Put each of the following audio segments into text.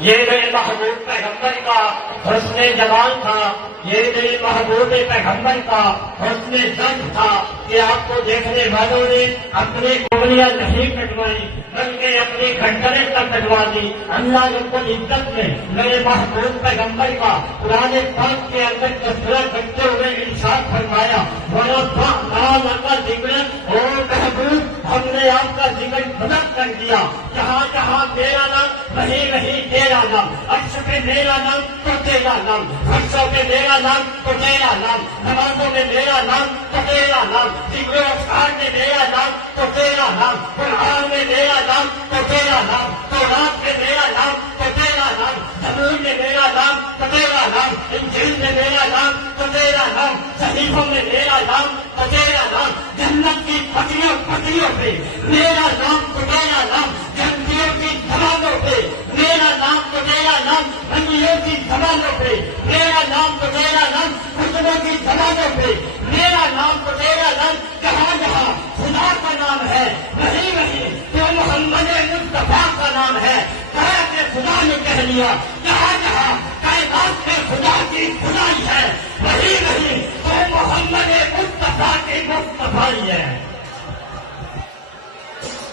یہ میرے محبوب پیغمبر کا حسن جمال تھا، یہ میرے محبوب پیغمبر کا حسن ظن تھا کہ آپ کو دیکھنے والوں نے اپنی انگلیاں نہیں کٹوائی بلکہ اپنی گھنٹنے تک کٹوا دی۔ اللہ رب العزت نے میرے محبوب پیغمبر کا قرآن پاک کے اندر تذکرہ کرتے ہوئے ارشاد فرمایا، وَرَفَعْنَا لَكَ ذِكْرَكَ، او محبوب ہم نے آپ کا ذکر بلند کر دیا، جہاں جہاں میرا نام وہیں وہیں تیرا نام، عرش پہ میرا نام تو تیرا نام، فرشوں پہ میرا نام تو تیرا نام، نمازوں میں میرا نام تو تیرا نام، ذکر و اذکار میں میرا نام تو تیرا نام، قرآن میں میرا نام تو تیرا نام، تورات میں میرا نام تو تیرا نام، زبور میں میرا نام تو تیرا نام، انجیل میں میرا نام تو تیرا نام، صحیفوں میں میرا نام تو تیرا نام، جنت کی پٹریوں پٹریوں پہ میرا نام تو تیرا نام، جنتیوں کی زبانوں پہ میرا نام تو تیرا نام، بندیوں کی زبانوں پہ میرا نام تو تیرا نام، خطبوں کی زبانوں پہ میرا نام تو تیرا نام، جہاں جہاں خدا کا نام ہے وہیں وہیں تو محمد مصطفیٰ کا نام ہے، کہا کہ خدا نے کہہ لیا، جہاں جہاں کائنات میں خدا کی خدائی ہے وہیں وہیں تو محمد مصطفیٰ کی مصطفیٰ ہے۔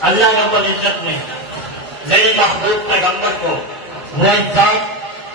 اللہ رب العزت نے میرے محبوب پیغمبر کو وہ اعزاز،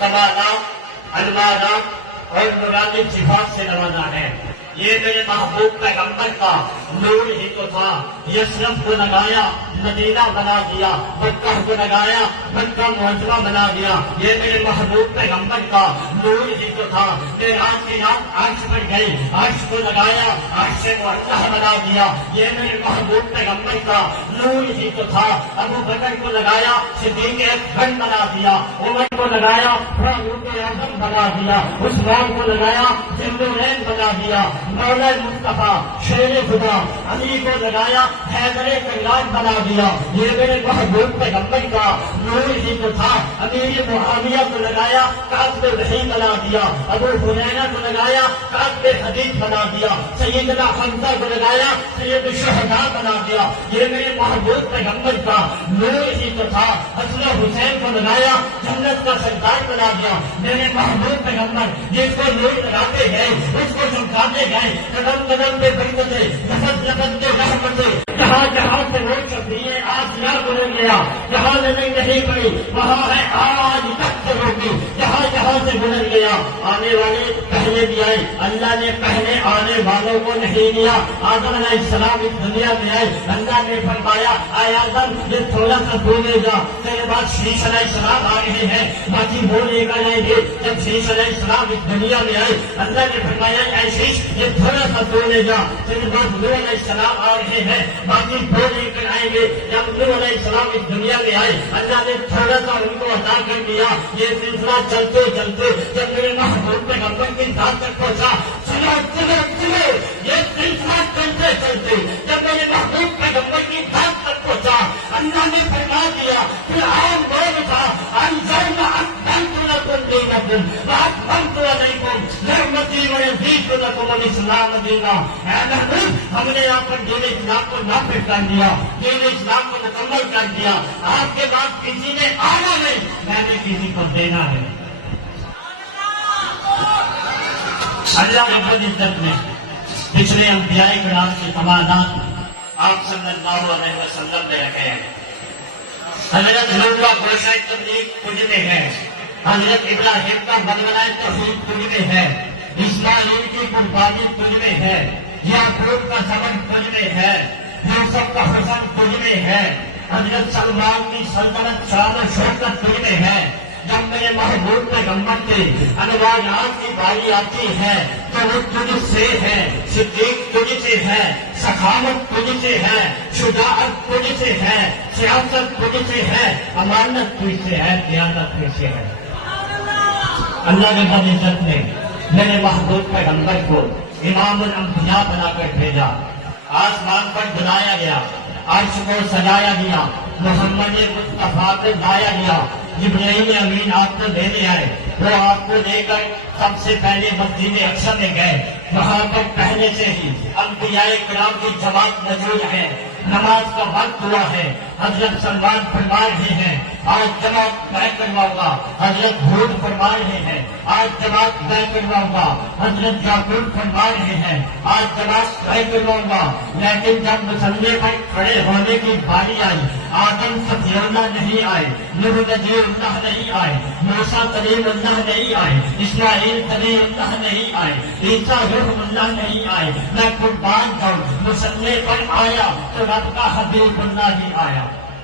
کمالات، انوارات اور نورانی صفات سے نوازا ہے۔ یہ میرے محبوب پیغمبر کا نور ہی تو تھا، یثرب کو لگایا مدینہ بنا دیا، مکہ کو لگایا مکہ معظمہ بنا دیا۔ یہ میرے محبوب پیغمبر کا نور ہی تو تھا، معراج کی رات عرش پر گئی، عرش کو لگایا عرش معطر بنا دیا۔ یہ میرے محبوب پیغمبر کا نور ہی تو تھا، ابو بکر کو لگایا صدیق اکبر بنا دیا، عمر کو لگایا فاروق اعظم بنا دیا، عثمان کو لگایا ذوالنورین بنا دیا، مولا مصطفیٰ شیر خدا علی کو لگایا حیدر کرار بنا دیا۔ یہ میرے محبوب پیغمبر کا نور ہی تو تھا، امیر معاویہ کو لگایا کاتب وحی بنا دیا، ابو ہریرہ کو لگایا کاتب حدیث بنا دیا، سیدنا حمزہ کو لگایا سید الشہداء بنا دیا۔ یہ میرے محبوب پیغمبر کا نور ہی تو تھا، حسن حسین کو لگایا جنت کا سردار بنا دیا۔ میرے محبوب پیغمبر جس کو نور لگاتے گئے اس کو چمکاتے گئے، قدم قدم پہ برکتیں، لفظ لفظ پہ رحمتیں، جہاں جہاں سے وہ شبیر آسیہ گزر گیا، جہاں نظر نہیں پڑی وہاں ہے آج تک ہوگی، جہاں جہاں سے گزر گیا۔ آنے والے پہلے بھی آئے، اللہ نے پہلے آنے والوں کو نہیں دیا۔ آدم علیہ السلام اس دنیا میں آئے، اللہ نے فرمایا اے آدم یہ تھوڑا سا دور لے جا، تیرے بعد شیش علیہ السلام آ رہے ہیں، باقی وہ لے کر آئیں گے۔ جب شیش علیہ السلام اس دنیا میں آئے، اللہ نے فرمایا اے شیش یہ تھوڑا سا دور لے جا، تیرے بعد نوح علیہ السلام آ رہے ہیں، باقی وہ لے کر آئیں گے۔ جب نوح علیہ السلام اس دنیا میں آئے، اللہ نے تھوڑا سا ان کو عطا کر دیا۔ یہ سلسلہ چلتے چلتے جب میرے محبوب پیغمبر کی ذات تک پہنچا، چلو چلو چلو، یہ سلسلہ چلتے چلتے جب میرے محبوب پیغمبر کی ذات تک پہنچا، اللہ نے فرما دیا فرعون وہ تھا انزلنا اکملت لکم دینکم واکملت علیکم نعمتی ورضیت لکم الاسلام دینا۔ اے محبوب ہم نے یہاں پر دین اسلام کو نافذ کر دیا، دین اسلام کو مکمل کر دیا۔ آپ کے بعد کسی نے آنا نہیں، میں نے کسی کو دینا ہے۔ اللہ رب العزت نے پچھلے انبیاء کرام کے کمالات آپ صلی اللہ علیہ وسلم نے رکھے ہیں۔ حضرت نوح کا گوشہ تبلیغ تجھ میں ہے، حضرت ابراہیم کا بلبلائے توحید تجھ میں ہے، اسماعیل کی قربانی تجھ میں ہے، یعقوب کا صبر تجھ میں ہے، یوسف کا حسن تجھ میں ہے، حضرت سلمان کی سلطنت شان و شوکت تجھ میں ہے۔ جب میرے محبوب پیغمبر کے انوارات کی باری آتی ہے تو وہ تجھ سے ہے، صدیق تجھ سے ہے، سخاوت تجھ سے ہے، شجاعت تجھ سے ہے، سیاست تجھ سے ہے، امانت تجھ سے ہے، قیادت تجھ سے ہے۔ اللہ رب العزت نے میرے محبوب پیغمبر کو امام الانبیاء بنا کر بھیجا، آسمان پر بلایا گیا، عرش کو سجایا گیا، محمد مصطفیٰ کو لایا گیا۔ جبرائیل امین آپ کو لینے آئے، وہ آپ کو لے کر سب سے پہلے مسجد اقصی میں گئے، وہاں پر پہلے سے ہی انبیاء کرام کی جماعت موجود ہے، نماز کا وقت ہوا ہے۔ حضرت سلمان فرما رہے ہیں آج جماعت میں کرواؤں گا، حضرت حود فرما رہے ہیں، آج جماعت میں کرواؤں گا، حضرت یعقوب فرما رہے ہیں، آج جماعت میں کرواؤں گا، لیکن جب مسلے پر کھڑے ہونے کی باری آئی، آدم صفی اللہ نہیں آئے، نوح نبی اللہ نہیں آئے، موسیٰ کلیم اللہ نہیں آئے، اسماعیل کلیم اللہ نہیں آئے، عیسیٰ روح اللہ نہیں آئے، میں قربان جاؤں مسلے پر آیا تو رب کا حبیب اللہ ہی آیا۔